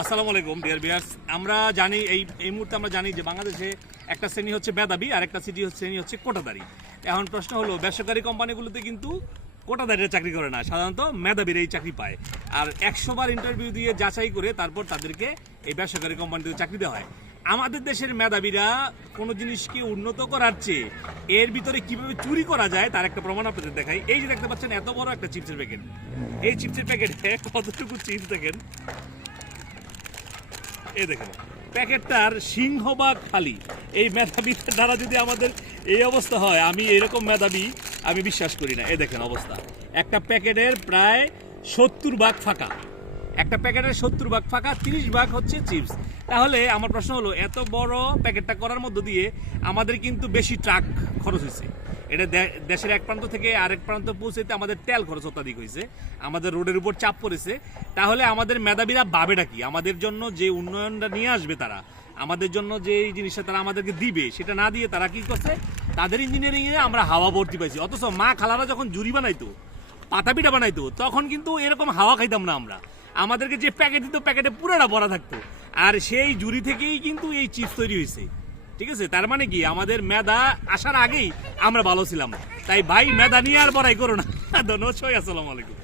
আসসালামু আলাইকুম dear viewers. আমরা জানি এই মুহূর্তে আমরা জানি যে বাংলাদেশে একটা শ্রেণী হচ্ছে মেধাবী আর একটা শ্রেণী হচ্ছে কোটাদারি। এখন প্রশ্ন হলো, বেসরকারি কোম্পানিগুলোতে কিন্তু কোটাদারিরা চাকরি করে না, সাধারণত মেধাবীরা এই চাকরি পায়। আর 100 বার ইন্টারভিউ দিয়ে যাচাই করে তারপর তাদেরকে এই বেসরকারি কোম্পানিতে চাকরি দেওয়া হয়। আমাদের দেশের মেধাবীরা কোনো জিনিসকে উন্নত করার চেয়ে এর ভিতরে কিভাবে চুরি করা যায় তার একটা প্রমাণ আপনাদের দেখাই। এই যে দেখতে পাচ্ছেন এত বড় একটা চিপসের প্যাকেট, এই চিপসের প্যাকেটে কতটুকু চিপস দেখেন, এই দেখেন প্যাকেটটার সিংহভাগ খালি। এই মেধাবীদের দ্বারা যদি আমাদের এই অবস্থা হয়, আমি এরকম মেধাবী আমি বিশ্বাস করি না। এই দেখেন অবস্থা, একটা প্যাকেটের প্রায় 70 ভাগ ফাঁকা, একটা প্যাকেটের 70 ভাগ ফাঁকা, 30 ভাগ হচ্ছে চিপস। তাহলে আমার প্রশ্ন হলো, এত বড় প্যাকেটটা করার মধ্য দিয়ে আমাদের কিন্তু বেশি ট্রাক খরচ হয়েছে। এটা দেশের এক প্রান্ত থেকে আরেক প্রান্ত পৌঁছাতে আমাদের তেল খরচ অত্যাধিক হয়েছে, আমাদের রোডের উপর চাপ পড়েছে। তাহলে আমাদের মেধাবীরা ভাবেটা কি, আমাদের জন্য যে উন্নয়নটা নিয়ে আসবে তারা, আমাদের জন্য যে এই জিনিসটা তারা আমাদেরকে দিবে, সেটা না দিয়ে তারা কি করছে, তাদের ইঞ্জিনিয়ারিংয়ে আমরা হাওয়া ভর্তি পাইছি। অথচ মা খালারা যখন জুড়ি বানাইতো, পাতা পিঠা বানাইতো, তখন কিন্তু এরকম হাওয়া খাইতাম না আমরা। আমাদেরকে যে প্যাকেট দিত, প্যাকেটে পুরোটা ভরা থাকতো, আর সেই জুড়ি থেকেই কিন্তু এই চিপস তৈরি হয়েছে। ঠিক আছে, তার মানে কি আমাদের মেধা আসার আগেই আমরা ভালো ছিলাম। তাই ভাই মেধা নিয়ে আর বড়াই করো না। ধন্যবাদ সবাই, আসসালামু আলাইকুম।